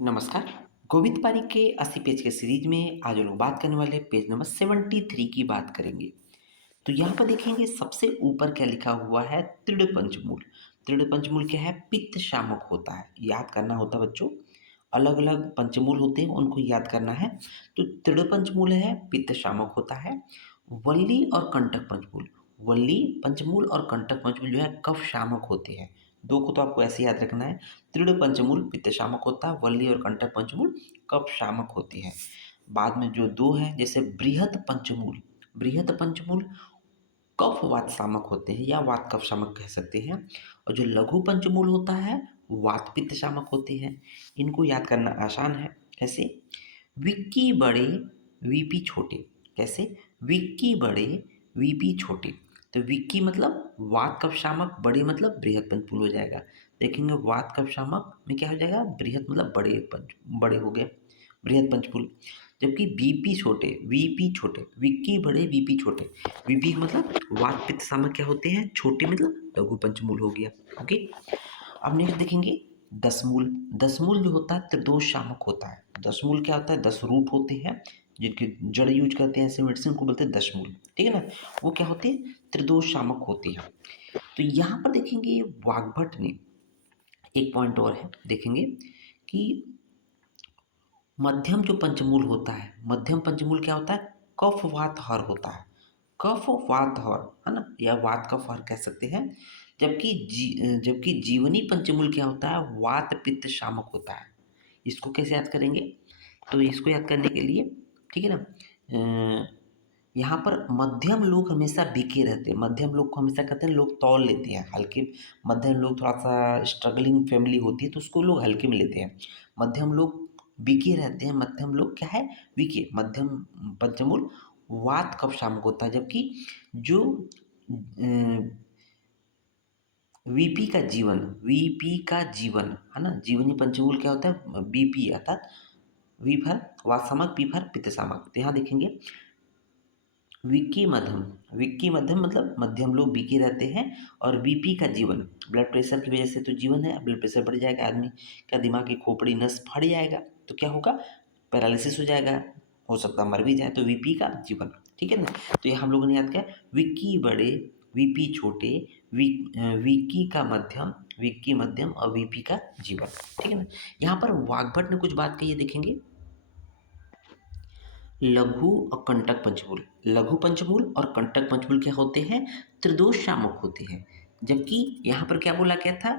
नमस्कार। गोविंद पारिक के 80 पेज के सीरीज में आज हम लोग बात करने वाले पेज नंबर 73 की बात करेंगे। तो यहाँ पर देखेंगे सबसे ऊपर क्या लिखा हुआ है, तृण पंचमूल। तृण पंचमूल क्या है? पित्त शामक होता है, याद करना होता है बच्चों। अलग अलग पंचमूल होते हैं, उनको याद करना है। तो तृण पंचमूल है, पित्त शामक होता है। वल्ली और कंटक पंचमूल, वल्ली पंचमूल और कंटक पंचमूल जो है कफ शामक होते हैं। दो को तो आपको ऐसे याद रखना है। तृण पंचमूल पित्त शामक होता है, वल्ली और कंटक पंचमूल कफ शामक होती है। बाद में जो दो है, जैसे बृहत पंचमूल, बृहत पंचमूल कफ वात शामक होते हैं या वात कफ शामक कह सकते हैं। और जो लघु पंचमूल होता है वात पित्त शामक होते हैं। इनको याद करना आसान है। कैसे? विक्की बड़े वीपी छोटे। कैसे? विक्की बड़े वीपी छोटे। तो विक्की मतलब वात कफ शामक, बड़े मतलब बृहत पंचमूल हो जाएगा। देखेंगे वात कफ शामक में क्या हो जाएगा, बृहत मतलब बड़े हो गए, बृहत पंचमूल। जबकि वीपी छोटे, वीपी छोटे, विक्की बड़े वीपी छोटे। वीपी मतलब वात पित्त शामक क्या होते हैं, छोटे मतलब लघु पंचमूल हो गया। ओके। अब नेक्स्ट देखेंगे दसमूल। दसमूल जो होता है त्रिदोष शामक होता है। दसमूल क्या होता है, 10 रूट होते हैं जिनके जड़ यूज करते हैं, ऐसे मेडिसिन को बोलते हैं दशमूल। ठीक है ना? वो क्या होते हैं, त्रिदोष शामक होते हैं। तो यहाँ पर देखेंगे वाग्भट ने एक पॉइंट और है, देखेंगे कि मध्यम जो पंचमूल होता है, मध्यम पंचमूल क्या होता है, कफ वात हर होता है। कफ वात हर, है ना, या वात कफ हर कह सकते हैं। जबकि जीवनी पंचमूल क्या होता है, वात पित्त शामक होता है। इसको कैसे याद करेंगे? तो इसको याद करने के लिए, ठीक है ना, यहाँ पर मध्यम लोग हमेशा बिके रहते हैं। मध्यम लोग को हमेशा कहते हैं लोग तौल लेते हैं हल्के। मध्यम लोग थोड़ा सा स्ट्रगलिंग फैमिली होती है तो उसको लोग हल्के में लेते हैं। मध्यम लोग बिके रहते हैं। मध्यम लोग क्या है, बिके। मध्यम पंचमूल वात कफ शामक होता है। जबकि जो वीपी का जीवन, वीपी का जीवन, है ना, जीवनी पंचमूल क्या होता है, बीपी अर्थात विफर वात पीफर पित्त शामक। तो यहाँ देखेंगे विक्की मध्यम, विक्की मध्यम मतलब मध्यम लोग बिकी रहते हैं। और बीपी का जीवन, ब्लड प्रेशर की वजह से तो जीवन है, ब्लड प्रेशर बढ़ जाएगा, आदमी का दिमाग की खोपड़ी नस फट जाएगा तो क्या होगा, पैरालिसिस हो जाएगा, हो सकता है मर भी जाए। तो वीपी का जीवन, ठीक है ना। तो ये हम लोगों ने याद किया, विक्की बड़े वीपी छोटे, विक्की का मध्यम, विक्की मध्यम और वीपी का जीवन। ठीक है ना। यहाँ पर वाग्भट ने कुछ बात कही है, देखेंगे लघु और कंटक पंचमूल। लघु पंचमूल और कंटक पंचमूल क्या होते हैं, त्रिदोष शामक होते हैं। जबकि यहाँ पर क्या बोला गया था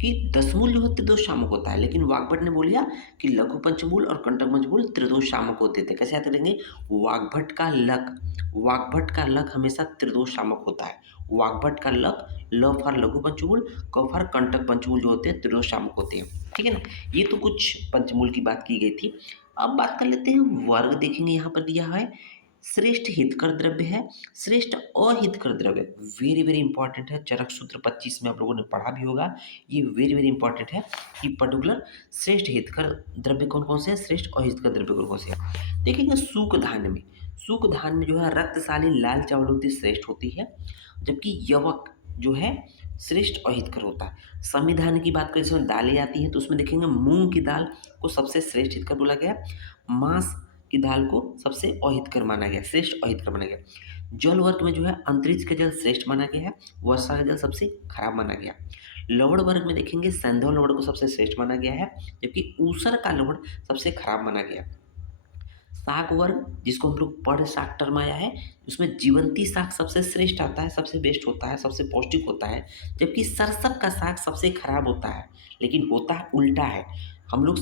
कि दसमूल जो है त्रिदोष शामक होता है, लेकिन वाग्भट ने बोलिया कि लघु पंचमूल और कंटक पंचमूल त्रिदोष शामक होते थे। कैसे याद करेंगे, वाग्भट का लक, वाग्भट का लक हमेशा त्रिदोष शामक होता है। वाग्भट का लक, ल फॉर लघु पंचमूल, क फॉर कंटक पंचमूल जो होते हैं त्रिदोष शामक होते हैं। ठीक है ना। ये तो कुछ पंचमूल की बात की गई थी। अब बात कर लेते हैं वर्ग। देखेंगे यहाँ पर दिया है श्रेष्ठ हितकर द्रव्य है, श्रेष्ठ अहितकर द्रव्य। वेरी वेरी इंपॉर्टेंट है। चरक सूत्र 25 में आप लोगों ने पढ़ा भी होगा। ये वेरी वेरी इंपॉर्टेंट है कि पर्टिकुलर श्रेष्ठ हितकर द्रव्य कौन कौन से हैं, श्रेष्ठ अहितकर द्रव्य कौन कौन से हैं। देखेंगे सूक धान में, सूक धान में जो है रक्तशाली लाल चावल होती है, श्रेष्ठ होती है। जबकि यवक जो है श्रेष्ठ अहितकर होता है। संविधान की बात करें, इसमें दालें आती हैं तो उसमें देखेंगे मूंग की दाल को सबसे श्रेष्ठ हितकर बोला गया, मांस की दाल को सबसे अहितकर माना गया, श्रेष्ठ अहितकर माना गया। जल वर्ग में जो है अंतरिक्ष का जल श्रेष्ठ माना गया है, वर्षा का जल सबसे खराब माना गया। लवण वर्ग में देखेंगे सैंधव लवण को सबसे श्रेष्ठ माना गया है, जबकि ऊसर का लवण सबसे खराब माना गया। साग वर्ग जिसको हम लोग पढ़ साग टर्म आया है, उसमें जीवंती साग सबसे श्रेष्ठ आता है, सबसे बेस्ट होता है, सबसे पौष्टिक होता है। जबकि सरसप का साग सबसे खराब होता है, लेकिन होता है उल्टा है। हम लोग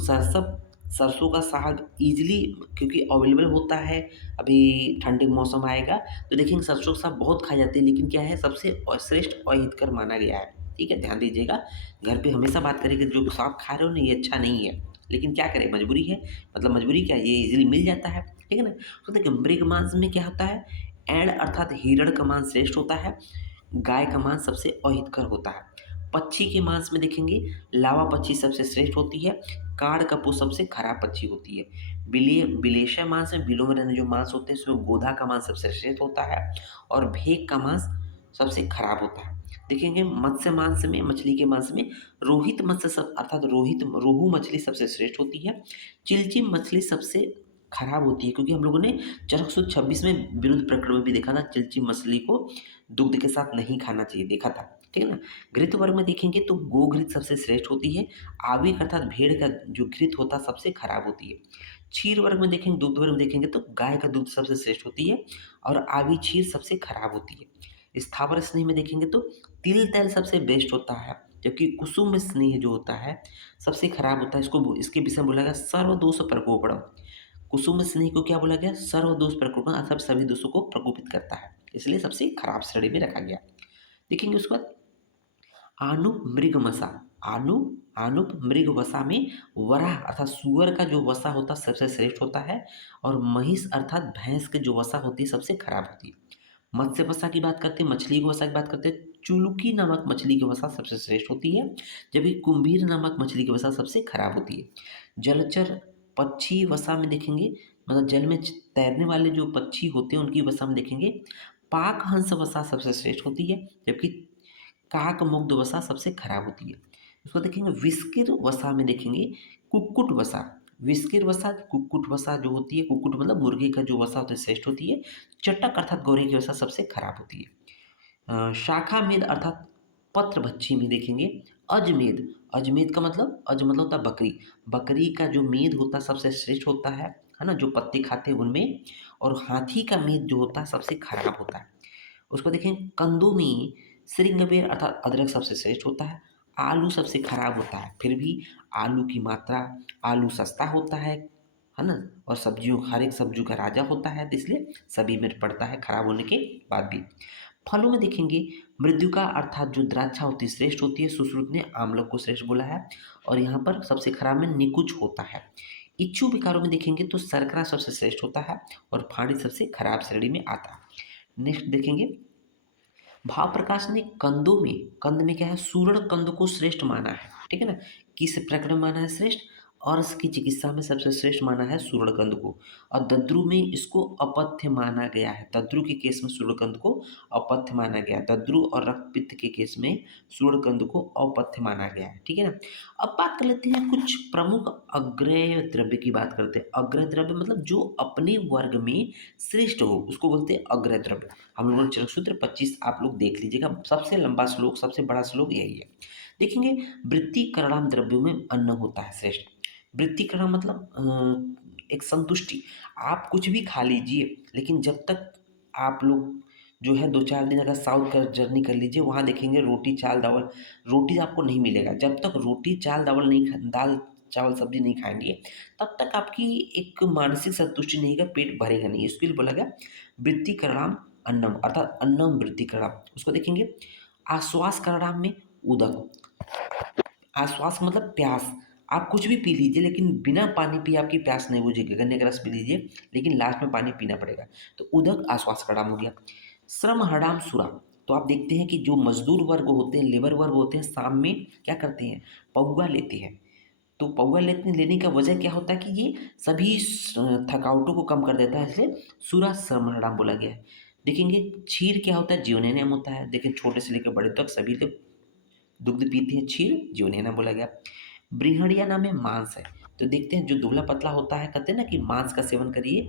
सरसों का साग ईजिली क्योंकि अवेलेबल होता है, अभी ठंडे का मौसम आएगा तो देखेंगे सरसों का साग बहुत खाए जाते हैं, लेकिन क्या है सबसे श्रेष्ठ अहितकर माना गया है। ठीक है, ध्यान दीजिएगा। घर पे हमेशा बात करें कि जो साग खा रहे हो ना ये अच्छा नहीं है, लेकिन क्या करें, मजबूरी है। मतलब मजबूरी क्या है, ये इजीली मिल जाता है। ठीक है ना। तो देखिए मृग मांस में क्या होता है, एंड अर्थात हिरण का मांस श्रेष्ठ होता है, गाय का मांस सबसे अहितकर होता है। पक्षी के मांस में देखेंगे लावा पक्षी सबसे श्रेष्ठ होती है, काड़ कपू सबसे खराब पक्षी होती है। बिलेशा मांस में बिलों में रहने जो मांस होते हैं उसमें गोधा का मांस सबसे श्रेष्ठ होता है, और भेक का मांस सबसे खराब होता है। देखेंगे मत्स्य मांस में, मछली के मांस में रोहित मत्स्य सब अर्थात रोहित रोहू मछली सबसे श्रेष्ठ होती है। चिलचिम मछली सबसे खराब होती है, क्योंकि हम लोगों ने 426 में विरुद्ध प्रकरण में भी देखा था चिलचिम मछली को दुग्ध के साथ नहीं खाना चाहिए, देखा था। ठीक है ना? घृत वर्ग में देखेंगे तो गोघृत सबसे श्रेष्ठ होती है। आवक अर्थात भेड़ का जो घृत होता है सबसे खराब होती है। क्षीर वर्ग में देखेंगे, दुग्ध वर्ग में देखेंगे तो गाय का दूध सबसे श्रेष्ठ होती है और आवी क्षीर सबसे खराब होती है। स्थावर स्नेह में देखेंगे तो तिल तेल सबसे बेस्ट होता है, जबकि कुसुम स्नेह जो होता है सबसे खराब होता है। इसके विषय में बोला गया सर्वदोष प्रकोपणम। कुसुम स्नेह को क्या बोला गया? सर्वदोष प्रकोपण अर्थात सभी दोषों को प्रकोपित करता है, इसलिए सबसे खराब श्रेणी में रखा गया। देखेंगे उसके बाद आनुप मृग वसा। आनु आनुप मृग वसा में वराह अर्थात सुअर का जो वसा होता है सबसे श्रेष्ठ होता है, और महिष अर्थात भैंस के जो वसा होती है सबसे खराब होती है। मत्स्य वसा की बात करते हैं, मछली की वसा की बात करते हैं, चुलुकी नामक मछली की वसा सबसे श्रेष्ठ होती है, जबकि कुंभीर नामक मछली की वसा सबसे खराब होती है। जलचर पक्षी वसा में देखेंगे, मतलब जल में तैरने वाले जो पक्षी होते हैं उनकी वसा में देखेंगे पाक हंस वसा सबसे श्रेष्ठ होती है, जबकि काक मुग्ध वसा सबसे खराब होती है। उसको देखेंगे विस्किर वसा में देखेंगे कुक्कुट वसा। विस्किर वसा कुक्कुट वसा जो होती है, कुक्कुट मतलब मुर्गे का जो वसा होता है श्रेष्ठ होती है। चटक अर्थात गौरे की वसा सबसे खराब होती है। शाखा मेद अर्थात पत्र भक्षी में देखेंगे अजमेद। अजमेद का मतलब अज मतलब होता है बकरी। बकरी का जो मेद होता है सबसे श्रेष्ठ होता है ना, जो पत्ते खाते हैं उनमें। और हाथी का मेद जो होता है सबसे खराब होता है। उसको देखें कंदों में श्रृंगबेर अर्थात अदरक सबसे श्रेष्ठ होता है। आलू सबसे खराब होता है, फिर भी आलू की मात्रा, आलू सस्ता होता है ना, और सब्जियों हर एक सब्जियों का राजा होता है, तो इसलिए सभी में पड़ता है खराब होने के बाद भी। फलों में देखेंगे मृदुका अर्थात जो द्राक्षा होती है श्रेष्ठ होती है। सुश्रुत ने आमलक को श्रेष्ठ बोला है, और यहाँ पर सबसे खराब में निकुच होता है। इच्छु विकारों में देखेंगे तो शर्करा सबसे श्रेष्ठ होता है, और फाड़ी सबसे खराब श्रेणी में आता है। नेक्स्ट देखेंगे भाव प्रकाश ने कंद में क्या है सूरण कंद को श्रेष्ठ माना है। ठीक है ना? किस प्रकरण में माना है श्रेष्ठ? और इसकी चिकित्सा में सबसे श्रेष्ठ माना है सूरणकंद को। और दद्रु में इसको अपथ्य माना गया है। दद्रु के केस में सूरणकंद को अपथ्य माना गया है। दद्रु और रक्तपित्त के केस में सूरणकंद को अपथ्य माना गया है। ठीक है ना? अब बात कर लेते हैं कुछ प्रमुख अग्रेय द्रव्य की बात करते हैं। अग्रय द्रव्य मतलब जो अपने वर्ग में श्रेष्ठ हो उसको बोलते हैं अग्रय द्रव्य। हम लोगों ने चरक सूत्र 25 आप लोग देख लीजिएगा, सबसे लंबा श्लोक सबसे बड़ा श्लोक यही है। देखेंगे वृत्ति करणाम द्रव्यों में अन्न होता है श्रेष्ठ। वृत्ति करणाम मतलब एक संतुष्टि। आप कुछ भी खा लीजिए, लेकिन जब तक आप लोग जो है 2-4 दिन अगर साउथ का जर्नी कर लीजिए, वहाँ देखेंगे रोटी चावल दावल, रोटी आपको नहीं मिलेगा। जब तक रोटी चावल दावल नहीं दाल चावल सब्जी नहीं खाएंगे तब तक आपकी एक मानसिक संतुष्टि नहीं का पेट भरेगा नहीं। इसके लिए बोला गया वृत्ति करणाम अन्नम अर्थात अन्नम वृद्धि करणाम। उसको देखेंगे आश्वास करणाम में उदक। आश्वास मतलब प्यास। आप कुछ भी पी लीजिए लेकिन बिना पानी पिए आपकी प्यास नहीं बुझेगी। गन्ने का रस पी लीजिए लेकिन लास्ट में पानी पीना पड़ेगा, तो उदक आश्वास करणाम हो गया। श्रम हरणाम सुरा। तो आप देखते हैं कि जो मजदूर वर्ग होते हैं, लेबर वर्ग होते हैं, शाम में क्या करते हैं पौआ लेते हैं। तो पौआ लेने का वजह क्या होता है कि ये सभी थकावटों को कम कर देता है, इसलिए सूरा श्रमणाम बोला गया है। देखेंगे क्षीर क्या होता है जीवनानयम होता है। देखें छोटे से लेकर बड़े तक सभी लोग दुग्ध पीते हैं, क्षीर जीवनानयम बोला गया। बृहणिया नाम में मांस है। तो देखते हैं जो दुबला पतला होता है कहते हैं ना कि मांस का सेवन करिए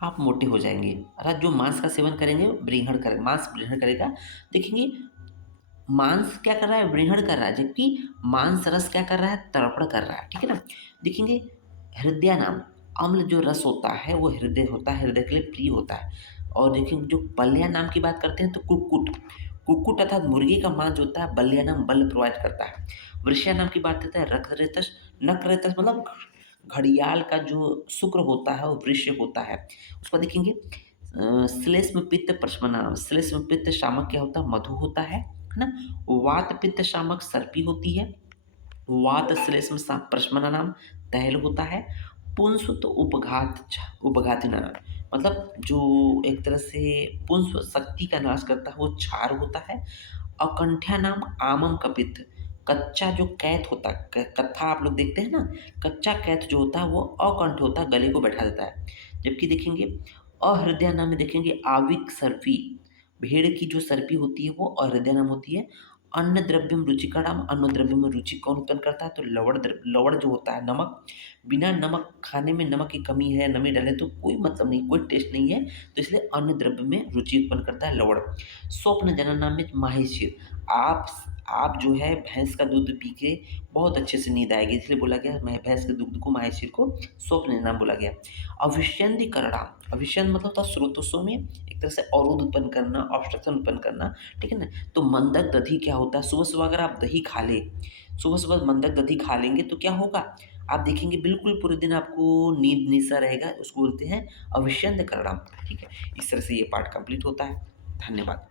आप मोटे हो जाएंगे, अर्थात जो मांस का सेवन करेंगे मांस बृहण करेगा। देखेंगे मांस क्या कर रहा है वृहण कर रहा है, जबकि मांस रस क्या कर रहा है तर्पण कर रहा है। ठीक है ना? देखेंगे हृदय नाम अम्ल जो रस होता है वो हृदय होता है, हृदय के लिए प्रिय होता है। और देखेंगे जो बल्या नाम की बात करते हैं तो कुक्कुट। कुक्कुट अर्थात मुर्गी का मांस जो होता है बल्या नाम बल प्रोवाइड करता है। वृषा नाम की बात करते हैं रक्तरेतस। नक्रेतस मतलब घड़ियाल का जो शुक्र होता है वो वृष्य होता है। उसको देखेंगे श्लेष्म पित्त प्रशमना। श्लेष्म पित्त शामक क्या होता है मधु होता है ना। वात पित्त शामक सर्पी होती है। वात श्लेष्म प्रशमना नाम तैल होता है। पुंस्व तो उपघाति नाम मतलब जो एक तरह से पुंस्व शक्ति का नाश करता है वो क्षार होता है। अकंठ्या नाम आमम कपित्थ। कच्चा जो कैथ होता है कत्था आप लोग देखते हैं ना, कच्चा कैथ जो होता है वो अकंठ होता है, गले को बैठा देता है। जबकि देखेंगे अहृदय नाम में देखेंगे आविक सर्फी। भेड़ की जो सर्पी होती है वो अहृदय नाम होती है। अन्न द्रव्यम रुचिकरम, अन्न द्रव्य में रुचि कौन उत्पन्न करता है? तो लवण जो होता है नमक, बिना नमक खाने में नमक की कमी है, नमी डाले तो कोई मतलब नहीं, कोई टेस्ट नहीं है, तो इसलिए अन्न द्रव्य में रुचि उत्पन्न करता है लवण। स्वप्न जननामृत माहेश्वर, आप आप जो है भैंस का दूध पी के बहुत अच्छे से नींद आएगी, इसलिए बोला गया मैं भैंस के दूध को माहेश्वर को स्वप्न नाम बोला गया। अभिष्यंदी करड़ा, अभिष्यंद मतलब होता है स्रोतों में एक तरह से अवरोध उत्पन्न करना, ऑब्स्ट्रक्शन उत्पन्न करना, ठीक है ना? तो मंदक दधी क्या होता है? सुबह-सुबह अगर आप दही खा लें, सुबह-सुबह मंदक दधी खा लेंगे तो क्या होगा? आप देखेंगे बिल्कुल पूरे दिन आपको नींद सा रहेगा, उसको बोलते हैं अभिष्यंद करड़म, ठीक है? इस तरह से ये पार्ट कंप्लीट होता है। धन्यवाद।